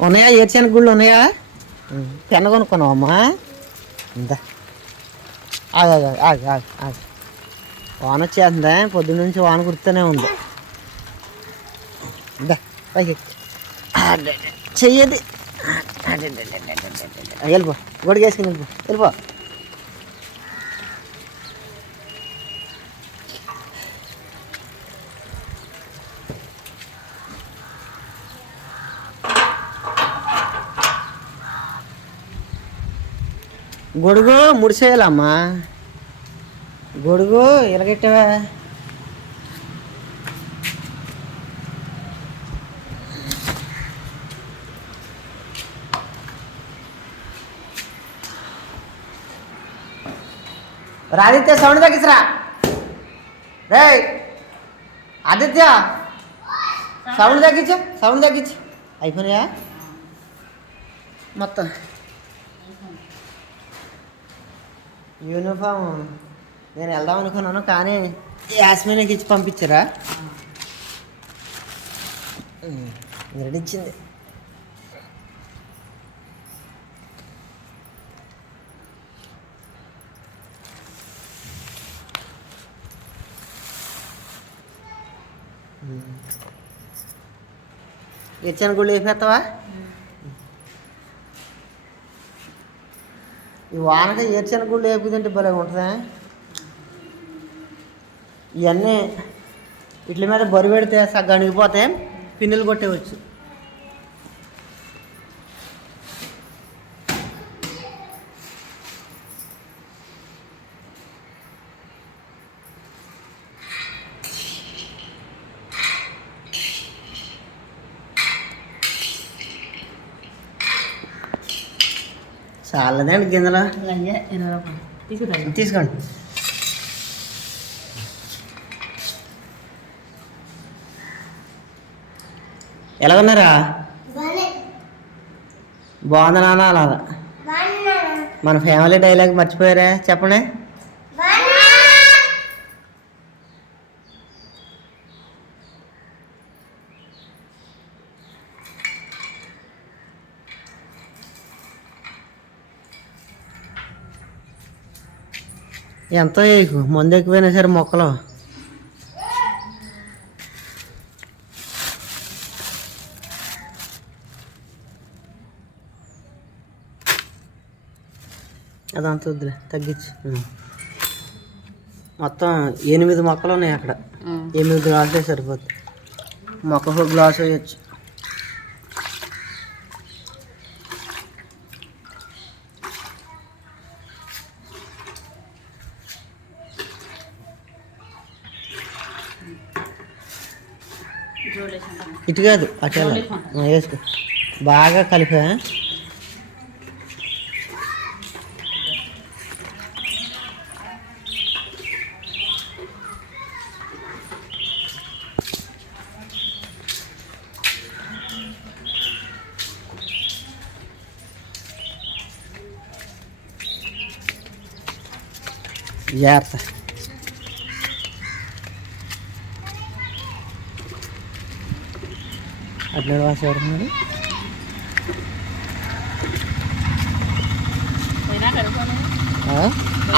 ఉన్నాయా? ఏడ్చానికి గుళ్ళు ఉన్నాయా? పెన్న కొనుక్కున్నావు అమ్మా? ఇందా. ఆగు ఆగు ఆగు ఆగు వాన వచ్చేస్తుందా? పొద్దున్న నుంచి వాన కుడుతూనే ఉంది. ఇందా పైకి. చెయ్యది. వెళ్ళిపో. గొడుగు వేసుకుని వెళ్ళిపో. వెళ్ళిపో. గొడుగు ముడిసేయాలమ్మా. గొడుగు ఎలగెట్టవా రాదిత్య సౌండ్ తగ్గించరా. రే ఆదిత్య సౌండ్ తగ్గించు సౌండ్ తగ్గించు. అయిపోయినాయా? మొత్తం. యూనిఫామ్ నేను వెళ్దాం అనుకున్నాను కానీ యాస్మిన్కి ఇచ్చి పంపించరా? రెడీ ఇచ్చింది. ఇచ్చాను గుళ్ళు వేపేస్తావా ఈ వానక ఏడ్చిన గుళ్ళు వేపుతుంటే భలే ఉంటుందా. ఇవన్నీ ఇట్ల మీద బరువు పెడితే సగ్గ పిన్నులు కొట్టేవచ్చు. చాలదండి గింజలు. తీసుకోండి. ఎలా ఉన్నారా? బాగుంది నాన్న? అలాగా. మన ఫ్యామిలీ డైలాగ్ మర్చిపోయారా? చెప్పండి. ఎంతో మందు ఎక్కువైనా సరే మొక్కలు. అదంతా వద్దులే తగ్గించు. మొత్తం ఎనిమిది మొక్కలు ఉన్నాయి అక్కడ. ఎనిమిది గ్లాసులే సరిపోతుంది మొక్కకు ఒక గ్లాస్ వేయచ్చు. ఇటు కాదు అటు వేసుకో. బాగా కలిపా. జాగ్రత్త. అట్లా వాసి ఎవరున్నారు పోయినా కడుక్కోను? ఆ?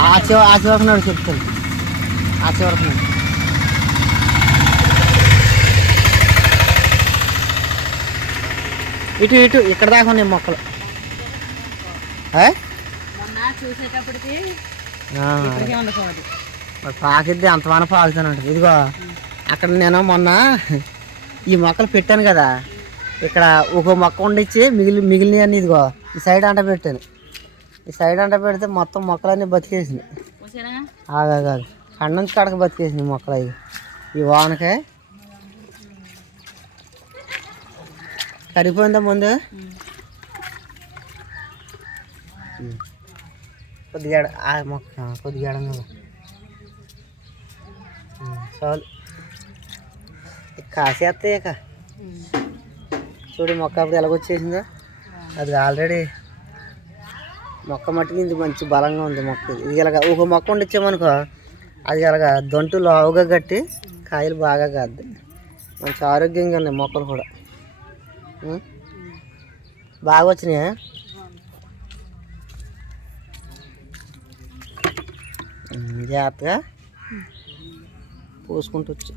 ఆ చివ ఆ చివరికి చెప్తాను ఆ చివరికి ఇటు ఇటు ఇక్కడ దాకా ఉన్నాయి మొక్కలు. మరి పాకిద్ది అంతమాన పాకుతానంట ఇదిగో అక్కడ నేను మొన్న ఈ మొక్కలు పెట్టాను కదా. ఇక్కడ ఒక మొక్క ఉండిచ్చి మిగిలి మిగిలినవన్నీ ఇదిగో ఈ సైడ్ అంట పెట్టాను. ఈ సైడ్ అంట పెడితే మొత్తం మొక్కలన్నీ బతికేసింది ఆగాగాగు కళ్ళ నుంచి కడక బతికేసింది మొక్కలు అవి ఈ వానకే. కరిగిపోయిందా ముందు? కొద్దిగా మొక్క కొద్దిగా చాలు. ఇక కాసేస్తే ఇక. చూడు మొక్క అప్పుడు ఎలాగొచ్చేసిందో అది ఆల్రెడీ మొక్క మట్టుకు ఇది మంచి బలంగా ఉంది మొక్క. ఇది. ఇలాగ ఒక మొక్క ఉండిచ్చామనుకో అది ఇలాగ దొంటు లావుగా కట్టి కాయలు బాగా కాద్ది. మంచి ఆరోగ్యంగా ఉన్నాయి మొక్కలు కూడా? బాగా వచ్చినాయా? జాగ్రత్తగా పోసుకుంటూ వచ్చి.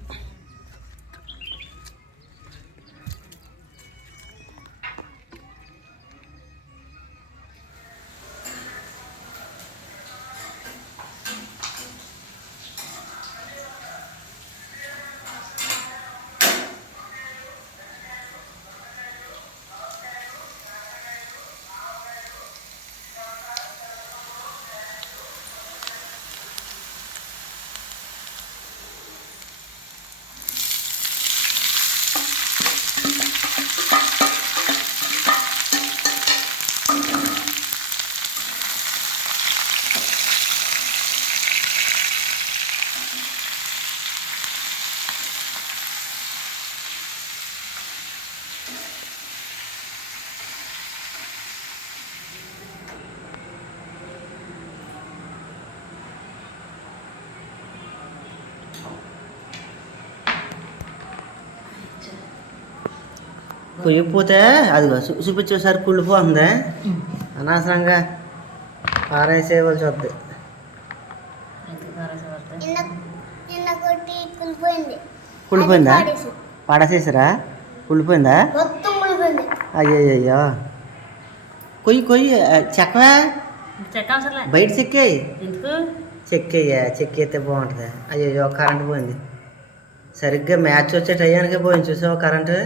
కొయ్యకపోతే అదిగో చూ చూపించేసారి కుళ్ళిపోతుంది అనవసరంగా పారేసేయవలసి వద్ది కుళ్ళిపోయిందా పడసేసారా? కుళ్ళిపోయిందా అయ్యయ్యో కొయ్యి కొయ్యి చెక్కవా? బయట చెక్కేయి. చెక్కయ్యా చెక్కేస్తే బాగుంటుంది. అయ్యయ్యో కరెంట్ పోయింది. సరిగ్గా మ్యాచ్ వచ్చే టయానికే పోయింది. చూసావా కరెంటు?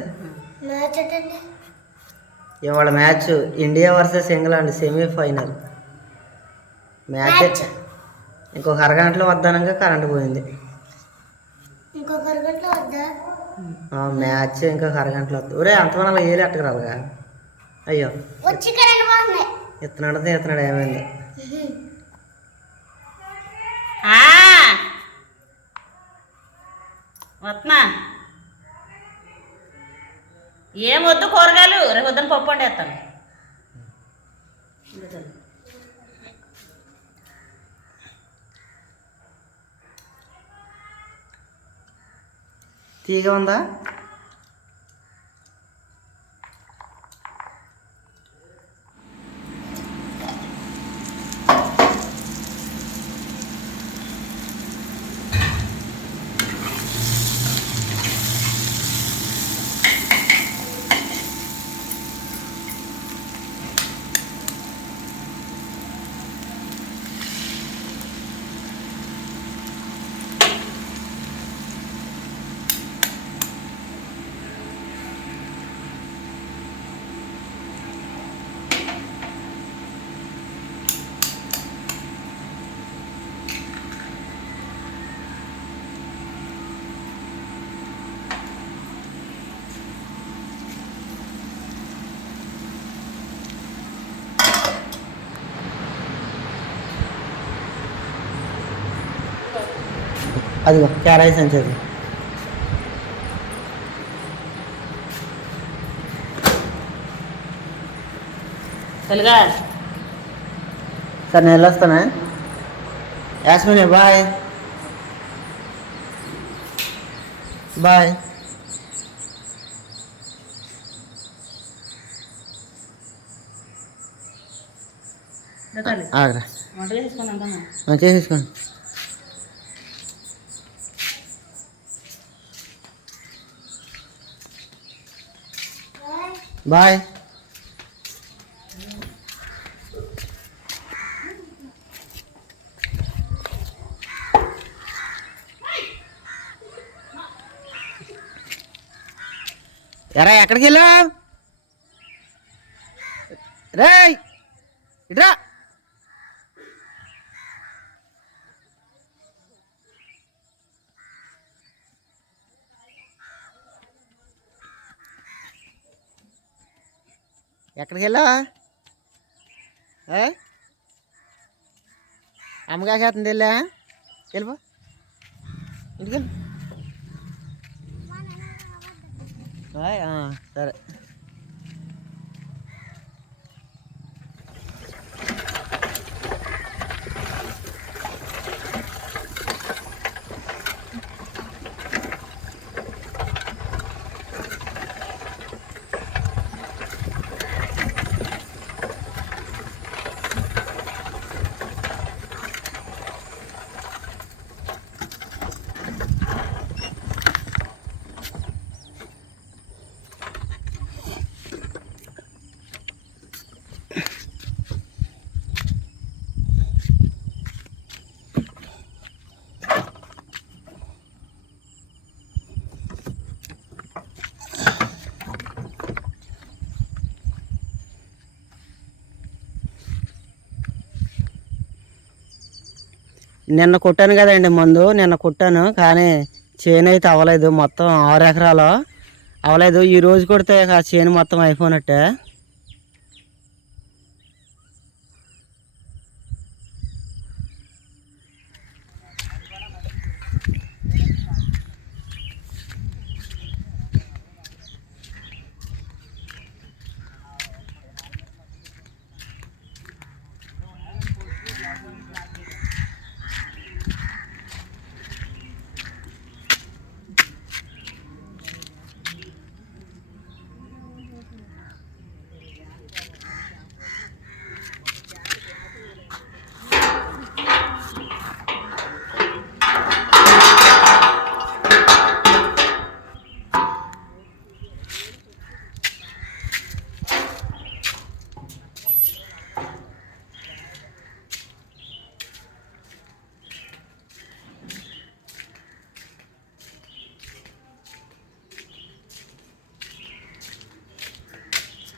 ఇవాళ match India versus England semifinal. Match ఇంకొక అరగంటలో వద్దానంగా కరెంట్ పోయింది. ఇంకొక అరగంటలో వద్దా? ఆ, మ్యాచ్ ఇంకొక అరగంటలో వద్దు. ఒరే అంతమంది అలా ఏలు ఎట్టగలగా అయ్యో. ఇత్తనాడితే ఇత్తనాడు ఏమైంది? ఆ! వస్తున్నా ఏం వద్దు కూరగాయలు రేపు వద్దని పప్పు వండేస్తాను. తీగ ఉందా? అదిగో క్యారాయి సంచది తెలుగా. సరే నేను వెళ్ళొస్తానా? యాస్మిని బాయ్. బాయ్. తల్లి ఆగరా వంట చేసుకుని అంటాను మంచిగా తీసుకోండి బాయ్ ఎరా ఎక్కడికి వెళ్ళావు? రేయ్ ఇట్రా ఎక్కడికి వెళ్ళావా ఏ? అమ్మగా చేస్తుంది వెళ్ళా? వెళ్ళిపో. ఇంటికి వెళ్ళు సరే. నిన్న కొట్టాను కదండి మందు నిన్న కొట్టాను కానీ చేను అయితే అవ్వలేదు మొత్తం ఆరు ఎకరాలు. అవ్వలేదు ఈ రోజు కొడితే చేను మొత్తం అయిపోయినట్టే.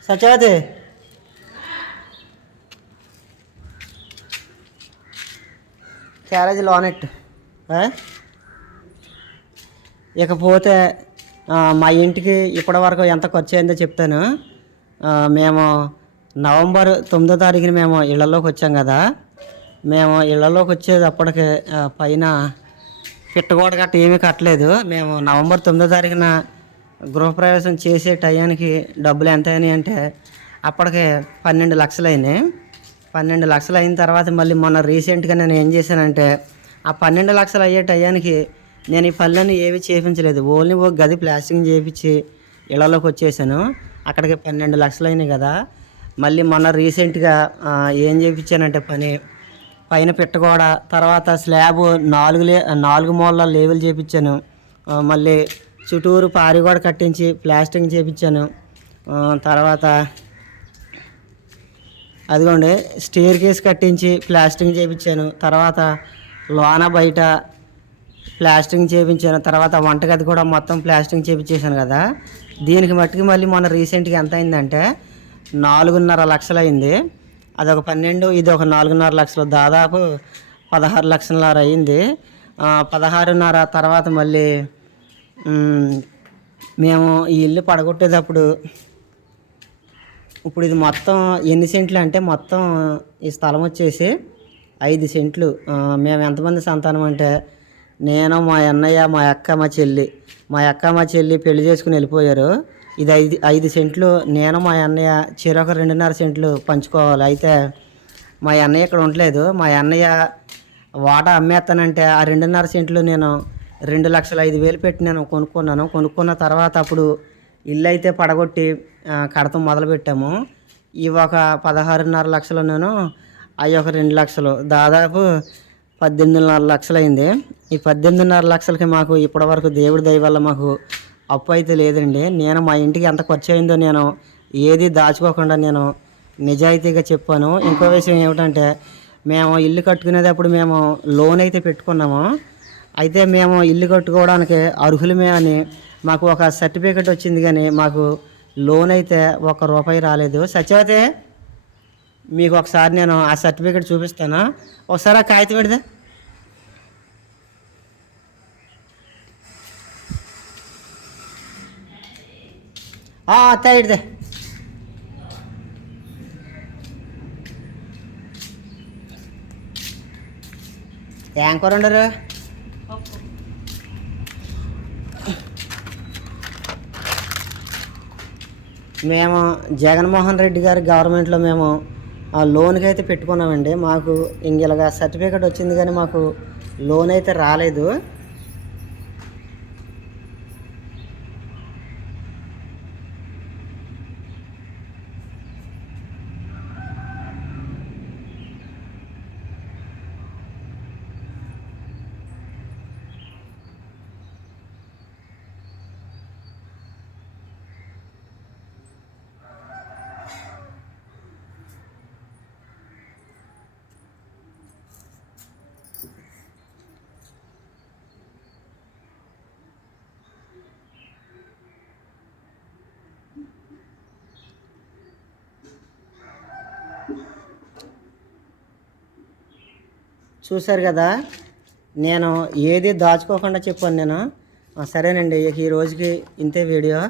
సత్యవతి క్యారేజ్ లోనెట్ ఇకపోతే మా ఇంటికి ఇప్పటి వరకు ఎంత ఖర్చు అయిందో చెప్తాను. మేము నవంబర్ తొమ్మిదో తారీఖున మేము ఇళ్ళలోకి వచ్చాం కదా. మేము ఇళ్ళలోకి వచ్చేటప్పటికి పైన పిట్టగోడ గట్ట ఏమీ కట్టలేదు. మేము నవంబర్ తొమ్మిదో తారీఖున గృహప్రవేశం చేసే టయానికి డబ్బులు ఎంత అయినాయి అంటే అప్పటికే పన్నెండు లక్షలు అయినాయి పన్నెండు లక్షలు అయిన తర్వాత మళ్ళీ మొన్న రీసెంట్గా నేను ఏం చేశానంటే ఆ పన్నెండు లక్షలు అయ్యే టయానికి నేను ఈ పనులను ఏవి చేయించలేదు ఓన్లీ ఒక గది ప్లాస్టింగ్ చేయించి ఇళ్ళలోకి వచ్చేసాను. అక్కడికి పన్నెండు లక్షలు అయినాయి కదా. మళ్ళీ మొన్న రీసెంట్గా ఏం చేయించానంటే పని పైన పెట్టగోడ తర్వాత స్లాబ్ నాలుగు లే నాలుగు మూలల లేవలు చేయించాను మళ్ళీ చుట్టూరు పారి కూడా కట్టించి ప్లాస్టింగ్ చేయించాను తర్వాత అదిగోండి స్టేర్ కేస్ కట్టించి ప్లాస్టింగ్ చేయించాను తర్వాత లోన బయట ప్లాస్టింగ్ చేయించాను తర్వాత వంటగది కూడా మొత్తం ప్లాస్టింగ్ చేయించేశాను కదా. దీనికి మట్టుకు మళ్ళీ మొన్న రీసెంట్గా ఎంత అయిందంటే నాలుగున్నర లక్షలు అయింది అదొక పన్నెండు ఇది ఒక నాలుగున్నర లక్షలు. దాదాపు పదహారు లక్షలన్నర అయింది. పదహారున్నర తర్వాత మళ్ళీ మేము ఈ ఇల్లు పడగొట్టేటప్పుడు ఇప్పుడు ఇది మొత్తం ఎన్ని సెంట్లు అంటే మొత్తం ఈ స్థలం వచ్చేసి ఐదు సెంట్లు. మేము ఎంతమంది సంతానం అంటే నేను మా అన్నయ్య మా అక్క మా చెల్లి. మా అక్క మా చెల్లి పెళ్ళి చేసుకుని వెళ్ళిపోయారు. ఇది ఐదు ఐదు సెంట్లు. నేను మా అన్నయ్య చెరొక రెండున్నర సెంట్లు పంచుకోవాలి. అయితే మా అన్నయ్య ఇక్కడ ఉండలేదు. మా అన్నయ్య వాటా అమ్మేస్తానంటే ఆ రెండున్నర సెంట్లు నేను రెండు లక్షల ఐదు వేలు పెట్టి నేను కొనుక్కున్నాను. కొనుక్కున్న తర్వాత అప్పుడు ఇల్లు అయితే పడగొట్టి కడతం మొదలుపెట్టాము. ఈ ఒక పదహారున్నర లక్షలు నేను అవి ఒక రెండు లక్షలు. దాదాపు పద్దెనిమిదిన్నర లక్షలు అయింది. ఈ పద్దెనిమిదిన్నర లక్షలకి మాకు ఇప్పటివరకు దేవుడి దయ వల్ల మాకు అప్పు అయితే లేదండి. నేను మా ఇంటికి ఎంత ఖర్చు అయిందో నేను ఏది దాచుకోకుండా నేను నిజాయితీగా చెప్పాను. ఇంకో విషయం ఏమిటంటే మేము ఇల్లు కట్టుకునేటప్పుడు మేము లోన్ అయితే పెట్టుకున్నాము. అయితే మేము ఇల్లు కట్టుకోవడానికి అర్హులమే అని మాకు ఒక సర్టిఫికెట్ వచ్చింది కానీ మాకు లోన్ అయితే ఒక రూపాయి రాలేదు. సత్యవతి మీకు ఒకసారి నేను ఆ సర్టిఫికెట్ చూపిస్తాను? ఒకసారి ఆ కాగితం పెడితే అత్తాయిడిదే ఏం కూర ఉండరు మేము జగన్మోహన్ రెడ్డి గారి గవర్నమెంట్లో మేము ఆ లోన్కి అయితే పెట్టుకున్నామండి. మాకు ఇంగిలాగా సర్టిఫికేట్ వచ్చింది కానీ మాకు లోన్ అయితే రాలేదు. చూశారు కదా? నేను ఏది దాచుకోకుండా చెప్పాను నేను. సరేనండి ఈ రోజుకి ఇంతే వీడియో.